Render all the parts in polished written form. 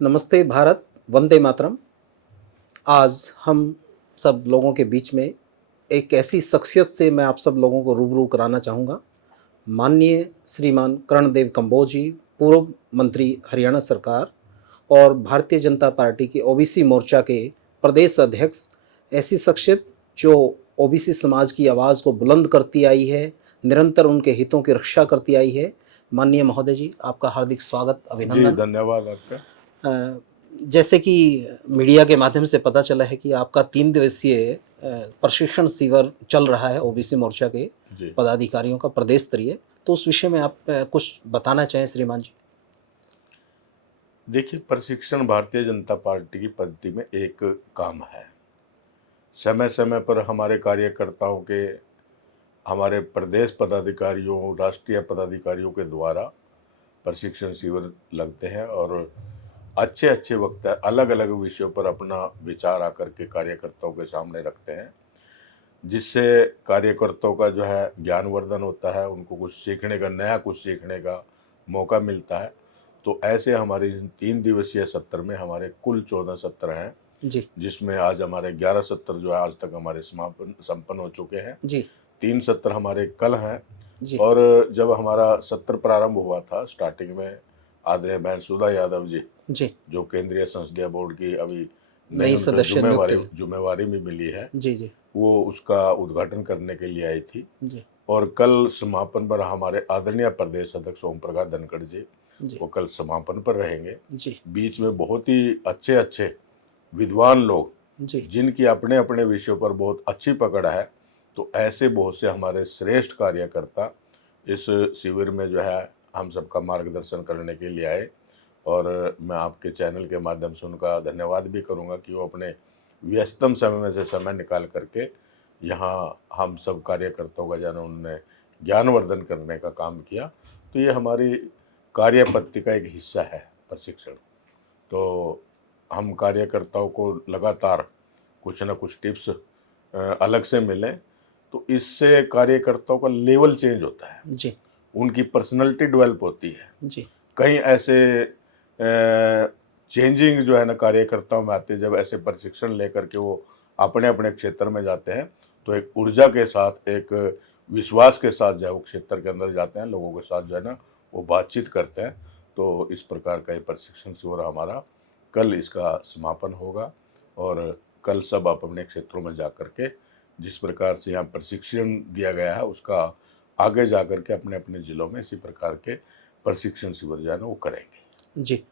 नमस्ते भारत, वंदे मातरम। आज हम सब लोगों के बीच में एक ऐसी शख्सियत से मैं आप सब लोगों को रूबरू कराना चाहूँगा। माननीय श्रीमान कर्णदेव कंबोज जी, पूर्व मंत्री हरियाणा सरकार और भारतीय जनता पार्टी के ओबीसी मोर्चा के प्रदेश अध्यक्ष। ऐसी शख्सियत जो ओबीसी समाज की आवाज़ को बुलंद करती आई है, निरंतर उनके हितों की रक्षा करती आई है। माननीय महोदय जी, आपका हार्दिक स्वागत, जी, अभिनंदन। धन्यवाद आपका। जैसे कि मीडिया के माध्यम से पता चला है कि आपका 3 दिवसीय प्रशिक्षण शिविर चल रहा है ओबीसी मोर्चा के जी, पदाधिकारियों का प्रदेश स्तरीय, तो उस विषय में आप कुछ बताना चाहें श्रीमान जी? देखिए, प्रशिक्षण भारतीय जनता पार्टी की पद्धति में एक काम है। समय-समय पर हमारे कार्यकर्ताओं के, हमारे प्रदेश पदाधिकारियों, राष्ट्रीय पदाधिकारियों के द्वारा प्रशिक्षण शिविर लगते हैं और अच्छे-अच्छे वक्ता अलग-अलग विषयों पर अपना विचार आकर के कार्यकर्ताओं के सामने रखते हैं, जिससे कार्यकर्ताओं का जो है ज्ञानवर्धन होता है, उनको कुछ सीखने का, नया कुछ सीखने का मौका मिलता है। तो ऐसे हमारे 3 दिवसीय सत्र में हमारे कुल 14 सत्र हैं, जी, जिसमें आज हमारे 11 सत्र जो है आज तक हमारे समापन संपन्न हो चुके हैं। जी, 3 सत्र हमारे कल हैं जी, और जब हमारा सत्र प्रारंभ हुआ था स्टार्टिंग में आदरणीय बहन सुधा यादव जी, जी। जो केंद्रीय संसदीय बोर्ड की अभी नई नई उनको सदस्य नियुक्त ज़िम्मेवारी हुई। ज़िम्मेवारी भी मिली है, जी, जी, वो उसका उद्घाटन करने के लिए आई थी। जी, और कल समापन पर हमारे आदरणीय प्रदेश अध्यक्ष ओम प्रकाश धनखड़ जी, जी, वो कल समापन पर रहेंगे। जी, बीच में बहुत ही अच्छे-अच्छे विद्वान लोग, जी, जिनकी अपने-अपने विषयों पर बहुत अच्छी पकड़ है, तो ऐसे बहुत से हमारे श्रेष्ठ कार्यकर्ता इस शिविर में जो है हम सबका मार्गदर्शन करने के लिए आए। और मैं आपके चैनल के माध्यम से उनका धन्यवाद भी करूँगा कि वो अपने व्यस्तम समय में से समय निकाल करके यहाँ हम सब कार्यकर्ताओं का जो है ना उन्होंने ज्ञानवर्धन करने का काम किया। तो ये हमारी कार्यपद्धति का एक हिस्सा है प्रशिक्षण। तो हम कार्यकर्ताओं को लगातार कुछ ना कुछ टिप्स अलग से मिलें, तो इससे कार्यकर्ताओं का लेवल चेंज होता है, जी, उनकी पर्सनैलिटी डेवलप होती है। जी, कई ऐसे चेंजिंग जो है ना कार्यकर्ताओं में आती है, जब ऐसे प्रशिक्षण लेकर के वो अपने-अपने क्षेत्र में जाते हैं, तो एक ऊर्जा के साथ, एक विश्वास के साथ जो है वो क्षेत्र के अंदर जाते हैं, लोगों के साथ जो है ना वो बातचीत करते हैं। तो इस प्रकार का ये प्रशिक्षण शिविर हमारा कल इसका समापन होगा और कल सब आप अपने क्षेत्रों में जा कर के जिस प्रकार से यहाँ प्रशिक्षण दिया गया है, उसका आगे जा कर के अपने-अपने ज़िलों में इसी प्रकार के प्रशिक्षण शिविर जो है ना वो करेंगे। जी।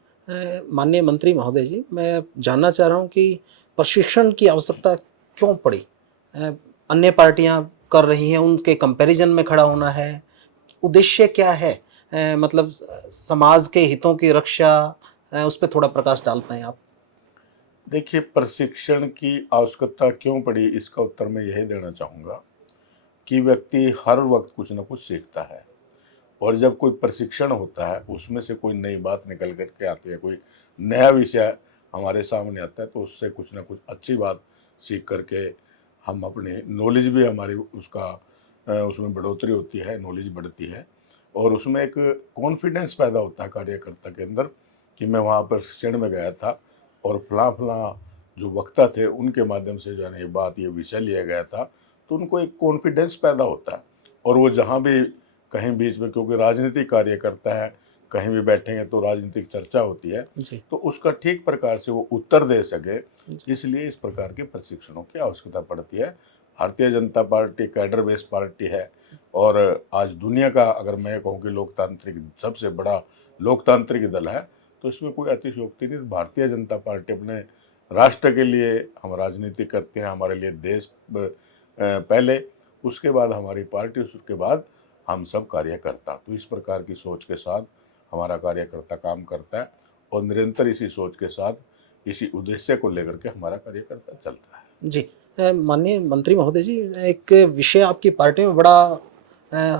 माननीय मंत्री महोदय जी, मैं जानना चाह रहा हूँ कि प्रशिक्षण की आवश्यकता क्यों पड़ी? अ, अन्य पार्टियाँ कर रही हैं, उनके कंपैरिज़न में खड़ा होना है, उद्देश्य क्या है? मतलब समाज के हितों की रक्षा, उस पे थोड़ा प्रकाश डाल पाएँ आप? देखिए, प्रशिक्षण की आवश्यकता क्यों पड़ी, इसका उत्तर मैं यही देना चाहूँगा कि व्यक्ति हर वक़्त कुछ न कुछ सीखता है और जब कोई प्रशिक्षण होता है, उसमें से कोई नई बात निकल कर के आती है, कोई नया विषय हमारे सामने आता है, तो उससे कुछ न कुछ अच्छी बात सीख कर के हम अपने नॉलेज भी हमारी उसका उसमें बढ़ोतरी होती है, नॉलेज बढ़ती है और उसमें एक कॉन्फिडेंस पैदा होता है कार्यकर्ता के अंदर कि मैं वहाँ प्रशिक्षण में गया था और फलां-फलां जो वक्ता थे, उनके माध्यम से जो है ना ये बात, ये विषय लिया गया था, तो उनको एक कॉन्फिडेंस पैदा होता है और वो जहाँ भी कहीं बीच में, क्योंकि राजनीतिक कार्यकर्ता है, कहीं भी बैठेंगे तो राजनीतिक चर्चा होती है, जी, तो उसका ठीक प्रकार से वो उत्तर दे सके, जी, इसलिए इस प्रकार के प्रशिक्षणों की आवश्यकता पड़ती है। Bharatiya Janata party cadre based party है और आज दुनिया का अगर मैं कहूँ कि लोकतांत्रिक सबसे बड़ा लोकतांत्रिक दल है, तो इसमें कोई अतिशयोक्ति नहीं। भारतीय जनता पार्टी अपने राष्ट्र के लिए हम राजनीति करते हैं, हमारे लिए देश पहले, उसके बाद हमारी पार्टी, उसके बाद हम सब कार्यकर्ता। तो इस प्रकार की सोच के साथ हमारा कार्यकर्ता काम करता है और निरंतर इसी सोच के साथ, इसी उद्देश्य को लेकर के हमारा कार्यकर्ता चलता है। जी। माननीय मंत्री महोदय जी, एक विषय आपकी पार्टी में बड़ा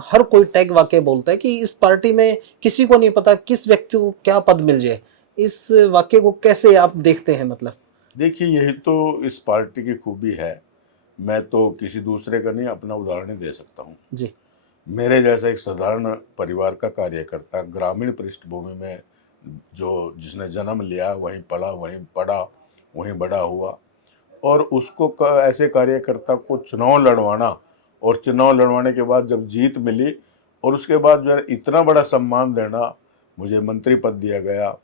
हर कोई टैग वाक़ई बोलता है कि इस पार्टी में किसी को नहीं पता किस व्यक्ति को क्या पद मिल जाए। इस वाक़ये को कैसे आप देखते हैं मतलब? देखिए, यही तो इस पार्टी की खूबी है। मैं तो किसी दूसरे का नहीं, अपना उदाहरण ही दे सकता हूँ। जी, मेरे जैसा एक साधारण परिवार का कार्यकर्ता ग्रामीण पृष्ठभूमि में जो जिसने जन्म लिया वहीं पढ़ा, वहीं पढ़ा, वहीं बड़ा हुआ, और उसको ऐसे कार्यकर्ता को चुनाव लड़वाना, और चुनाव लड़वाने के बाद जब जीत मिली और उसके बाद जो है इतना बड़ा सम्मान देना, मुझे मंत्री पद दिया गया,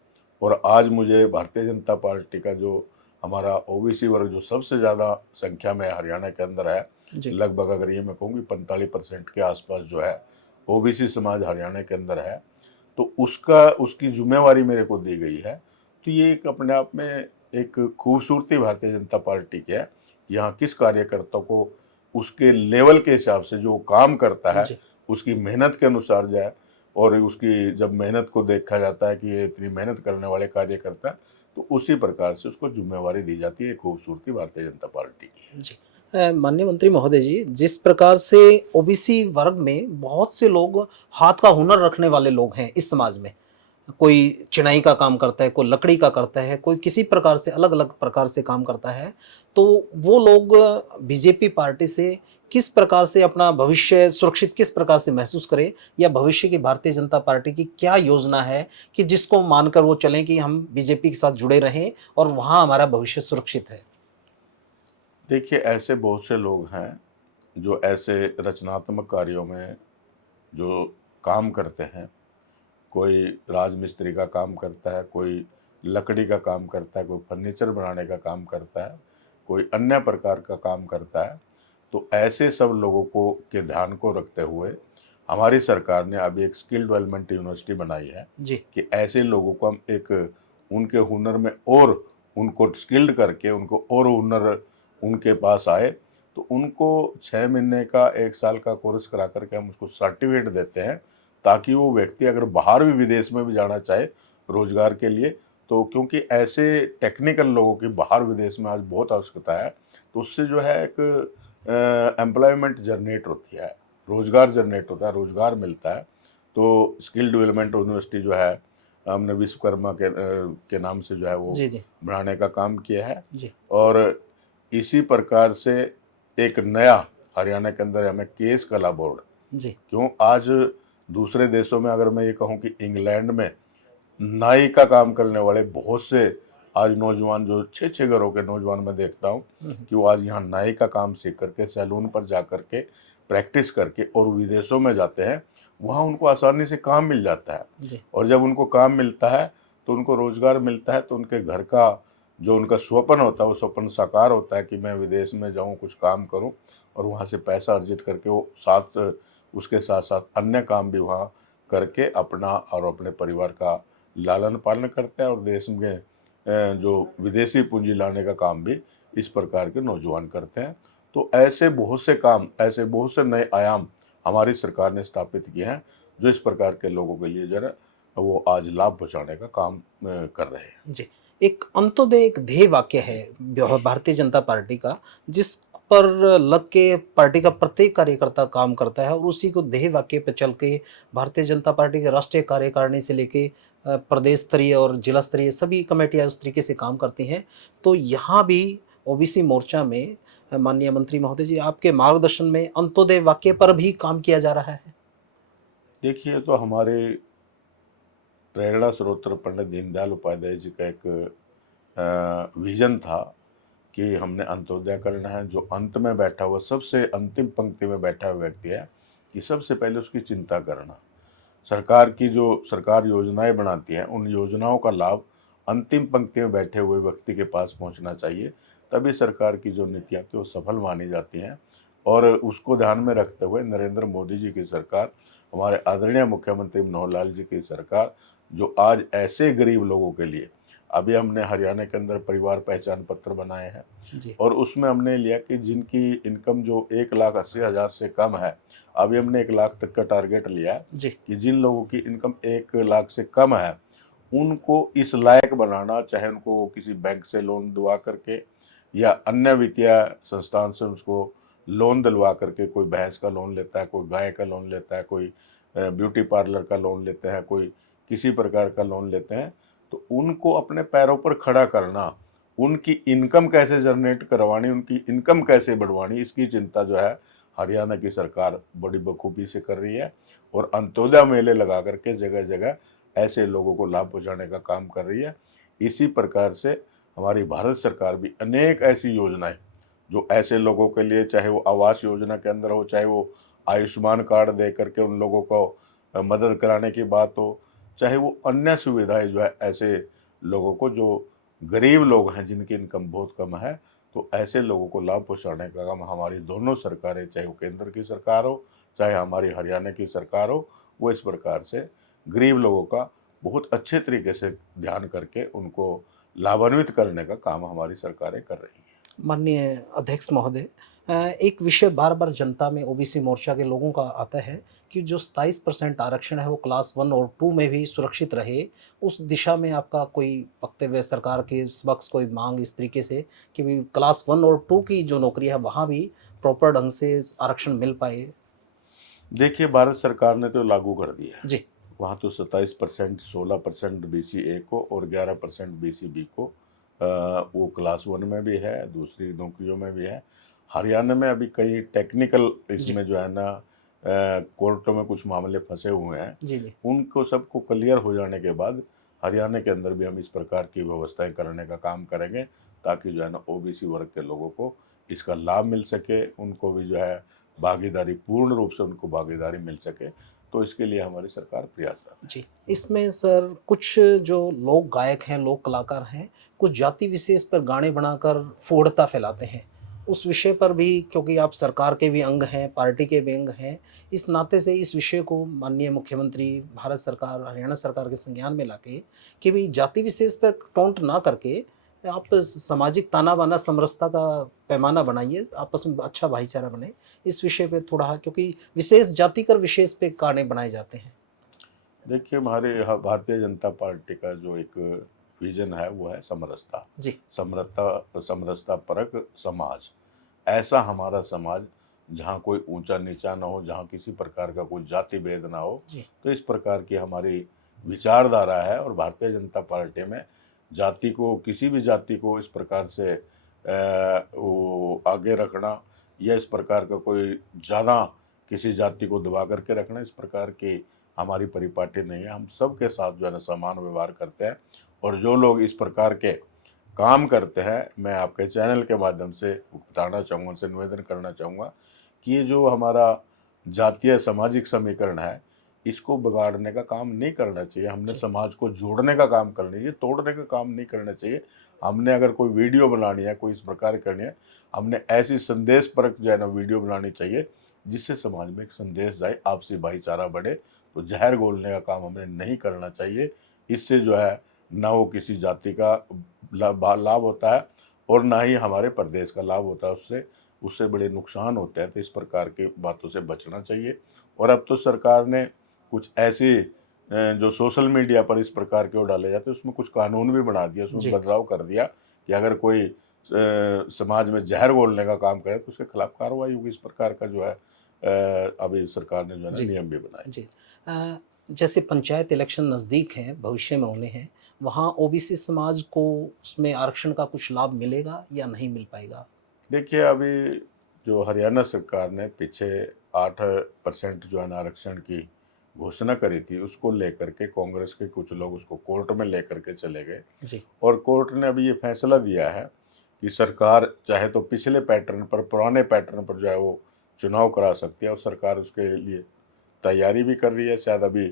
और आज मुझे भारतीय जनता पार्टी का जो हमारा ओबीसी वर्ग जो सबसे ज़्यादा संख्या में हरियाणा के अंदर है, जी लगभग अगर ये मैं कहूँगी 45% के आसपास जो है ओबीसी समाज हरियाणा के अंदर है, तो उसकी जिम्मेवारी मेरे को दी गई है। तो ये एक अपने आप में एक खूबसूरती भारतीय जनता पार्टी की है। यहाँ किस कार्यकर्ता को उसके लेवल के हिसाब से जो काम करता है जी उसकी मेहनत के अनुसार जाए, और उसकी जब मेहनत को देखा जाता है कि ये इतनी मेहनत करने वाले कार्यकर्ता है, तो उसी प्रकार से उसको जिम्मेवारी दी जाती है। खूबसूरती भारतीय जनता पार्टी की है। जी। माननीय मंत्री महोदय जी, जिस प्रकार से ओबीसी वर्ग में बहुत से लोग हाथ का हुनर रखने वाले लोग हैं इस समाज में। कोई चिनाई का काम करता है, कोई लकड़ी का करता है, कोई किसी प्रकार से अलग-अलग प्रकार से काम करता है। तो वो लोग बीजेपी पार्टी से किस प्रकार से अपना भविष्य सुरक्षित किस प्रकार से महसूस करें, या भविष्य की भारतीय जनता पार्टी की क्या योजना है कि जिसको मानकर वो चलें कि हम बीजेपी के साथ जुड़े रहें और वहाँ हमारा भविष्य सुरक्षित है? देखिए, ऐसे बहुत से लोग हैं जो ऐसे रचनात्मक कार्यों में जो काम करते हैं। कोई राजमिस्त्री का काम करता है, कोई लकड़ी का काम करता है, कोई फर्नीचर बनाने का काम करता है, कोई अन्य प्रकार का काम करता है। तो ऐसे सब लोगों को के ध्यान को रखते हुए हमारी सरकार ने अभी एक स्किल डेवलपमेंट यूनिवर्सिटी बनाई है जी, कि ऐसे लोगों को हम एक उनके हुनर में और उनको स्किल्ड करके उनको और हुनर उनके पास आए, तो उनको 6 महीने का 1 साल का कोर्स करा करके हम उसको सर्टिफिकेट देते हैं, ताकि वो व्यक्ति अगर बाहर भी विदेश में भी जाना चाहे रोजगार के लिए, तो क्योंकि ऐसे टेक्निकल लोगों की बाहर विदेश में आज बहुत आवश्यकता है, तो उससे जो है एक एम्प्लॉयमेंट जनरेट होती है, रोजगार जनरेट होता है, रोजगार मिलता है। तो स्किल डेवलपमेंट यूनिवर्सिटी जो है हमने विश्वकर्मा के नाम से जो है वो जी, जी, बढ़ाने का काम किया है। जी, और इसी प्रकार से एक नया हरियाणा के अंदर हमें केस कला बोर्ड, जी, क्यों आज दूसरे देशों में अगर मैं ये कहूँ कि इंग्लैंड में नाई का काम करने वाले बहुत से आज नौजवान, जो 6-6 घरों के नौजवान मैं देखता हूँ हुँ, कि वो आज यहाँ नाई का काम सीख करके सैलून पर जा करके प्रैक्टिस करके और विदेशों में जाते हैं, वहाँ उनको आसानी से काम मिल जाता है। जी, और जब उनको काम मिलता है तो उनको रोजगार मिलता है, तो उनके घर का जो उनका स्वप्न होता है वो स्वप्न साकार होता है कि मैं विदेश में जाऊँ, कुछ काम करूँ और वहाँ से पैसा अर्जित करके वो उसके साथ साथ अन्य काम भी वहाँ करके अपना और अपने परिवार का लालन पालन करते हैं, और देश में जो विदेशी पूंजी लाने का काम भी इस प्रकार के नौजवान करते हैं। तो ऐसे बहुत से काम, ऐसे बहुत से नए आयाम हमारी सरकार ने स्थापित किए हैं, जो इस प्रकार के लोगों के लिए जो है वो आज लाभ पहुँचाने का काम कर रहे हैं। जी। एक अंत्योदय एक ध्येय वाक्य है भारतीय जनता पार्टी का, जिस पर लग के पार्टी का प्रत्येक कार्यकर्ता काम करता है और उसी को ध्येय वाक्य पे चल के भारतीय जनता पार्टी के राष्ट्रीय कार्यकारिणी से लेके प्रदेश स्तरीय और जिला स्तरीय सभी कमेटियाँ उस तरीके से काम करती हैं। तो यहाँ भी ओबीसी मोर्चा में माननीय मंत्री महोदय जी, आपके मार्गदर्शन में अंत्योदय वाक्य पर भी काम किया जा रहा है? देखिए, तो हमारे प्रेरणा स्रोत पंडित दीनदयाल उपाध्याय जी का एक विजन था कि हमने अंत्योदय करना है। जो अंत में बैठा हुआ, सबसे अंतिम पंक्ति में बैठा हुआ व्यक्ति है, कि सबसे पहले उसकी चिंता करना। सरकार की जो सरकार योजनाएं बनाती है, उन योजनाओं का लाभ अंतिम पंक्ति में बैठे हुए व्यक्ति के पास पहुंचना चाहिए, तभी सरकार की जो नीतियाँ थी वो सफल मानी जाती हैं। और उसको ध्यान में रखते हुए नरेंद्र मोदी जी की सरकार, हमारे आदरणीय मुख्यमंत्री मनोहर लाल जी की सरकार, जो आज ऐसे गरीब लोगों के लिए, अभी हमने हरियाणा के अंदर परिवार पहचान पत्र बनाए हैं, जी, और उसमें हमने लिया कि जिनकी इनकम जो 1,80,000 से कम है, अभी हमने 1 लाख तक का टारगेट लिया है जी, कि जिन लोगों की इनकम 1 लाख से कम है, उनको इस लायक बनाना, चाहे उनको किसी बैंक से लोन दिलवा करके या अन्य वित्तीय संस्थान से उसको लोन दिलवा करके, कोई भैंस का लोन लेता है, कोई गाय का लोन लेता है, कोई ब्यूटी पार्लर का लोन लेते हैं, कोई किसी प्रकार का लोन लेते हैं, तो उनको अपने पैरों पर खड़ा करना, उनकी इनकम कैसे जनरेट करवानी, उनकी इनकम कैसे बढ़वानी, इसकी चिंता जो है हरियाणा की सरकार बड़ी बखूबी से कर रही है। और अंत्योदय मेले लगा करके जगह जगह ऐसे लोगों को लाभ पहुंचाने का काम कर रही है। इसी प्रकार से हमारी भारत सरकार भी अनेक ऐसी योजनाएं जो ऐसे लोगों के लिए, चाहे वो आवास योजना के अंदर हो, चाहे वो आयुष्मान कार्ड दे करके उन लोगों को मदद कराने की बात हो, चाहे वो अन्य सुविधाएं जो है ऐसे लोगों को, जो गरीब लोग हैं जिनकी इनकम बहुत कम है, तो ऐसे लोगों को लाभ पहुंचाने का काम हमारी दोनों सरकारें, चाहे वो केंद्र की सरकार हो चाहे हमारी हरियाणा की सरकार हो, वो इस प्रकार से गरीब लोगों का बहुत अच्छे तरीके से ध्यान करके उनको लाभान्वित करने का काम हमारी सरकारें कर रही हैं। माननीय अध्यक्ष महोदय, एक विषय बार बार जनता में ओबीसी मोर्चा के लोगों का आता है कि जो 27% आरक्षण है वो क्लास 1 और 2 में भी सुरक्षित रहे। उस दिशा में आपका कोई वक्तव्य, सरकार के पक्ष कोई मांग इस तरीके से कि भी क्लास 1 और 2 की जो नौकरी है वहाँ भी प्रॉपर ढंग से आरक्षण मिल पाए? देखिए, भारत सरकार ने तो लागू कर दिया है। जी। वहाँ तो 27%, 16% BC-A को और 11% BC-B को वो क्लास 1 में भी है, दूसरी नौकरियों में भी है। हरियाणा में अभी कई टेक्निकल इसमें जो है ना कोर्टों में कुछ मामले फंसे हुए हैं। जी जी। उनको सबको क्लियर हो जाने के बाद हरियाणा के अंदर भी हम इस प्रकार की व्यवस्थाएं करने का काम करेंगे, ताकि जो है ना ओबीसी वर्ग के लोगों को इसका लाभ मिल सके, उनको भी जो है भागीदारी, पूर्ण रूप से उनको भागीदारी मिल सके। तो इसके लिए हमारी सरकार प्रयासरत है। जी, इसमें सर कुछ जो लोक गायक हैं, लोक कलाकार हैं, कुछ जाति विशेष पर गाने बनाकर फूहड़ता फैलाते हैं। उस विषय पर भी, क्योंकि आप सरकार के भी अंग हैं, पार्टी के भी अंग हैं, इस नाते से इस विषय को माननीय मुख्यमंत्री, भारत सरकार, हरियाणा सरकार के संज्ञान में लाके कि भई जाति विशेष पर टोंट ना करके आप सामाजिक ताना-बाना समरसता का पैमाना बनाइए, आपस में अच्छा भाईचारा बने। इस विषय पे थोड़ा, क्योंकि विशेष जातिकर विशेष पे गाने बनाए जाते हैं। देखिए, हमारे यहाँ भारतीय जनता पार्टी का जो एक विजन है वो है समरसता। जी। समरसता, समरसता परक समाज। ऐसा हमारा समाज जहाँ कोई ऊंचा नीचा ना हो, जहाँ किसी प्रकार का कोई जाति भेद ना हो। जी। तो इस प्रकार की हमारी विचारधारा है, और भारतीय जनता पार्टी में जाति को, किसी भी जाति को इस प्रकार से वो आगे रखना, या इस प्रकार का कोई ज़्यादा किसी जाति को दबा करके रखना, इस प्रकार की हमारी परिपाटी नहीं है। हम सबके साथ जो है ना समान व्यवहार करते हैं, और जो लोग इस प्रकार के काम करते हैं, मैं आपके चैनल के माध्यम से बताना चाहूँगा, उनसे निवेदन करना चाहूँगा कि ये जो हमारा जातीय सामाजिक समीकरण है, इसको बिगाड़ने का काम नहीं करना चाहिए। हमने समाज को जोड़ने का काम करना चाहिए, तोड़ने का काम नहीं करना चाहिए। हमने अगर कोई वीडियो बनानी है, कोई इस प्रकार करनी है, हमने ऐसी संदेश परक जो है ना वीडियो बनानी चाहिए जिससे समाज में एक संदेश जाए, आपसी भाईचारा बढ़े। तो जहर घोलने का काम हमें नहीं करना चाहिए। इससे जो है ना वो किसी जाति का लाभ होता है, और ना ही हमारे प्रदेश का लाभ होता है। उससे उससे बड़े नुकसान होते हैं। तो इस प्रकार की बातों से बचना चाहिए। और अब तो सरकार ने कुछ ऐसी जो सोशल मीडिया पर इस प्रकार के वो डाले जाते हैं, उसमें कुछ कानून भी बना दिया, उसमें बदलाव कर दिया कि अगर कोई समाज में जहर घोलने का काम करे तो उसके खिलाफ कार्रवाई होगी। इस प्रकार का जो है अभी सरकार ने जो है ना नियम भी बनाए। जी। जैसे पंचायत इलेक्शन नज़दीक हैं, भविष्य में होने हैं, वहाँ ओबीसी समाज को उसमें आरक्षण का कुछ लाभ मिलेगा या नहीं मिल पाएगा? देखिए, अभी जो हरियाणा सरकार ने पीछे 8% जो है ना आरक्षण की घोषणा करी थी, उसको लेकर के कांग्रेस के कुछ लोग उसको कोर्ट में लेकर के चले गए। जी। और कोर्ट ने अभी ये फैसला दिया है कि सरकार चाहे तो पिछले पैटर्न पर, पुराने पैटर्न पर जो है वो चुनाव करा सकती है, और सरकार उसके लिए तैयारी भी कर रही है। शायद अभी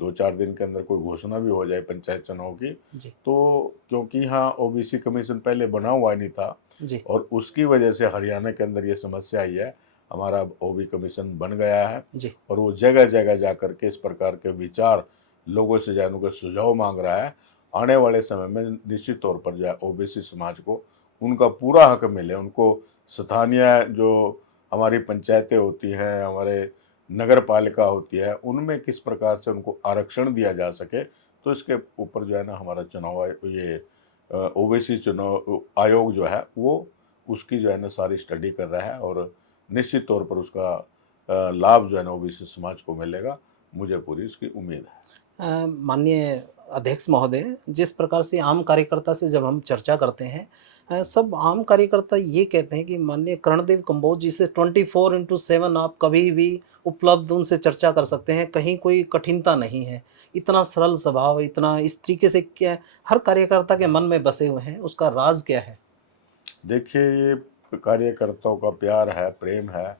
2-4 दिन के अंदर कोई घोषणा भी हो जाए पंचायत चुनाव की। जी। तो क्योंकि यहाँ ओबीसी कमीशन पहले बना हुआ नहीं था, जी। और उसकी वजह से हरियाणा के अंदर ये समस्या आई है। हमारा ओबी कमीशन बन गया है, जी। और वो जगह जगह जा कर के इस प्रकार के विचार लोगों से जानने का सुझाव मांग रहा है। आने वाले समय में निश्चित तौर पर जो है ओबीसी समाज को उनका पूरा हक मिले। उनको स्थानीय जो हमारी पंचायतें होती हैं, हमारे नगर पालिका होती है, उनमें किस प्रकार से उनको आरक्षण दिया जा सके। तो इसके ऊपर जो है ना हमारा चुनाव, ये ओबीसी चुनाव आयोग जो है वो उसकी जो है ना सारी स्टडी कर रहा है, और निश्चित तौर पर उसका लाभ जो है ना ओबीसी समाज को मिलेगा। मुझे पूरी उसकी उम्मीद है। माननीय अध्यक्ष महोदय, जिस प्रकार से आम कार्यकर्ता से जब हम चर्चा करते हैं, सब आम कार्यकर्ता ये कहते हैं कि माननीय कर्णदेव कंबोज जी से 24/7 आप कभी भी उपलब्ध उनसे चर्चा कर सकते हैं, कहीं कोई कठिनता नहीं है। इतना सरल स्वभाव, इतना इस तरीके से क्या हर कार्यकर्ता के मन में बसे हुए हैं, उसका राज क्या है? देखिए, ये कार्यकर्ताओं का प्यार है, प्रेम है,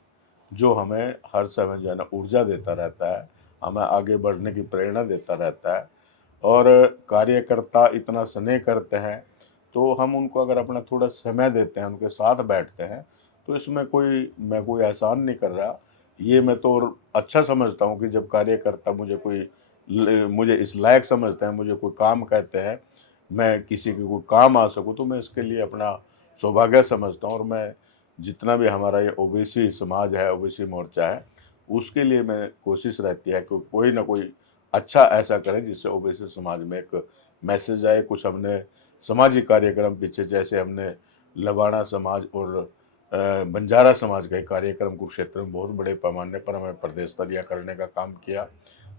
जो हमें हर समय जो है ना ऊर्जा देता रहता है, हमें आगे बढ़ने की प्रेरणा देता रहता है। और कार्यकर्ता इतना स्नेह करते हैं, तो हम उनको अगर अपना थोड़ा समय देते हैं, उनके साथ बैठते हैं, तो इसमें मैं कोई एहसान नहीं कर रहा। ये मैं तो और अच्छा समझता हूँ कि जब कार्यकर्ता मुझे इस लायक समझते हैं, मुझे कोई काम कहते हैं, मैं किसी के कोई काम आ सकूँ, तो मैं इसके लिए अपना सौभाग्य समझता हूँ। और मैं जितना भी हमारा ये ओबीसी समाज है, ओबीसी मोर्चा है, उसके लिए मैं कोशिश रहती है कि कोई ना कोई अच्छा ऐसा करें जिससे ओबीसी समाज में एक मैसेज आए। कुछ हमने सामाजिक कार्यक्रम पीछे, जैसे हमने लबाना समाज और बंजारा समाज का एक कार्यक्रम कुरुक्षेत्र में बहुत बड़े पैमाने पर हमें प्रदेश स्तरीय करने का काम किया।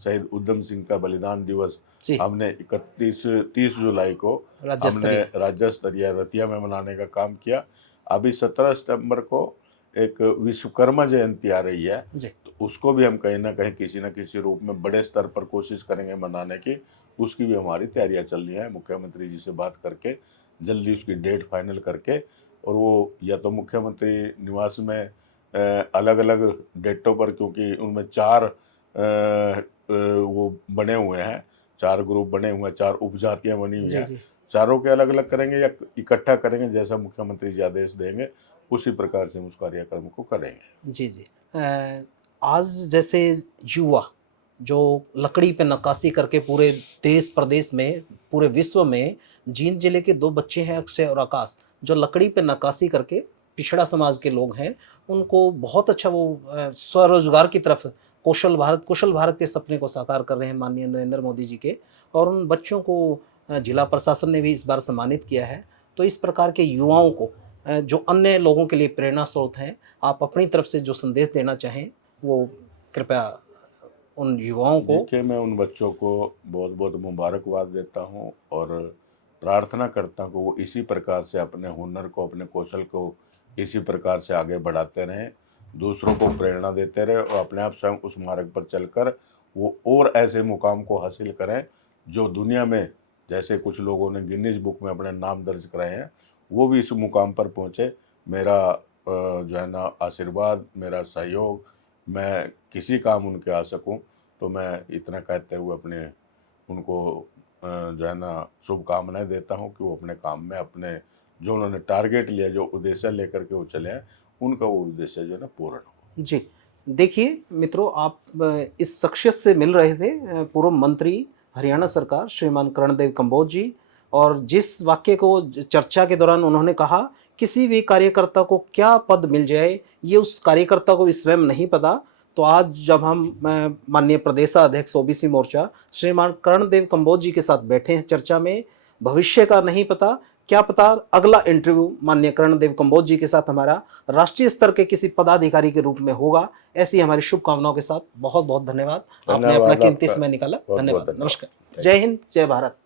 शहीद उधम सिंह का बलिदान दिवस जी, हमने 30 जुलाई को राज्य हमने स्तरीय। राज्य स्तरीय रतिया में मनाने का काम किया। अभी 17 सितंबर को एक विश्वकर्मा जयंती आ रही है, जी, तो उसको भी हम कहीं ना कहीं किसी न किसी रूप में बड़े स्तर पर कोशिश करेंगे मनाने की। उसकी भी हमारी तैयारियां चल रही हैं, मुख्यमंत्री जी से बात करके जल्दी उसकी डेट फाइनल करके, और वो या तो मुख्यमंत्री निवास में अलग अलग डेटों पर, क्योंकि उनमें 4 वो बने हुए हैं, 4 ग्रुप बने हुए हैं, 4 उपजातियां बनी हुई जी, हैं। जी, चारों के अलग अलग करेंगे या इकट्ठा करेंगे, जैसा मुख्यमंत्री जी आदेश देंगे उसी प्रकार से हम उस कार्यक्रम को करेंगे। जी, जी। आज जैसे युवा जो लकड़ी पे नक्काशी करके पूरे देश प्रदेश में, पूरे विश्व में, जींद जिले के 2 बच्चे हैं अक्षय और आकाश, जो लकड़ी पे नक्काशी करके पिछड़ा समाज के लोग हैं, उनको बहुत अच्छा वो स्वरोजगार की तरफ कुशल भारत के सपने को साकार कर रहे हैं माननीय नरेंद्र मोदी जी के। और उन बच्चों को जिला प्रशासन ने भी इस बार सम्मानित किया है। तो इस प्रकार के युवाओं को जो अन्य लोगों के लिए प्रेरणा स्रोत हैं, आप अपनी तरफ से जो संदेश देना चाहें, वो कृपया उन युवाओं को। देखिए, मैं उन बच्चों को बहुत बहुत मुबारकबाद देता हूँ और प्रार्थना करता हूँ कि वो इसी प्रकार से अपने हुनर को, अपने कौशल को इसी प्रकार से आगे बढ़ाते रहें, दूसरों को प्रेरणा देते रहें और अपने आप स्वयं उस मार्ग पर चलकर वो और ऐसे मुकाम को हासिल करें जो दुनिया में, जैसे कुछ लोगों ने गिनीज बुक में अपने नाम दर्ज कराए हैं, वो भी इस मुकाम पर पहुँचे। मेरा जो है ना आशीर्वाद, मेरा सहयोग, मैं किसी काम उनके आ सकूं, तो मैं इतना कहते हुए अपने उनको जो है ना शुभकामनाएं देता हूं कि वो अपने काम में, अपने जो उन्होंने टारगेट लिया, जो उद्देश्य लेकर के वो चले हैं, उनका वो उद्देश्य जो है ना पूर्ण हो। जी, देखिए मित्रों, आप इस शख्सियत से मिल रहे थे, पूर्व मंत्री हरियाणा सरकार श्रीमान कर्णदेव कंबोज जी। और जिस वाक्य को चर्चा के दौरान उन्होंने कहा, किसी भी कार्यकर्ता को क्या पद मिल जाए, ये उस कार्यकर्ता को भी स्वयं नहीं पता। तो आज जब हम माननीय प्रदेशाध्यक्ष ओबीसी मोर्चा श्रीमान कर्णदेव कंबोज जी के साथ बैठे हैं चर्चा में, भविष्य का नहीं पता, क्या पता अगला इंटरव्यू माननीय कर्णदेव कंबोज जी के साथ हमारा राष्ट्रीय स्तर के किसी पदाधिकारी के रूप में होगा। ऐसी हमारी शुभकामनाओं के साथ बहुत बहुत धन्यवाद। आपने अपना धन्यवाद कीमती आपका, समय निकाला। बहुत बहुत धन्यवाद। धन्यवाद। नमस्कार। जय हिंद, जय भारत।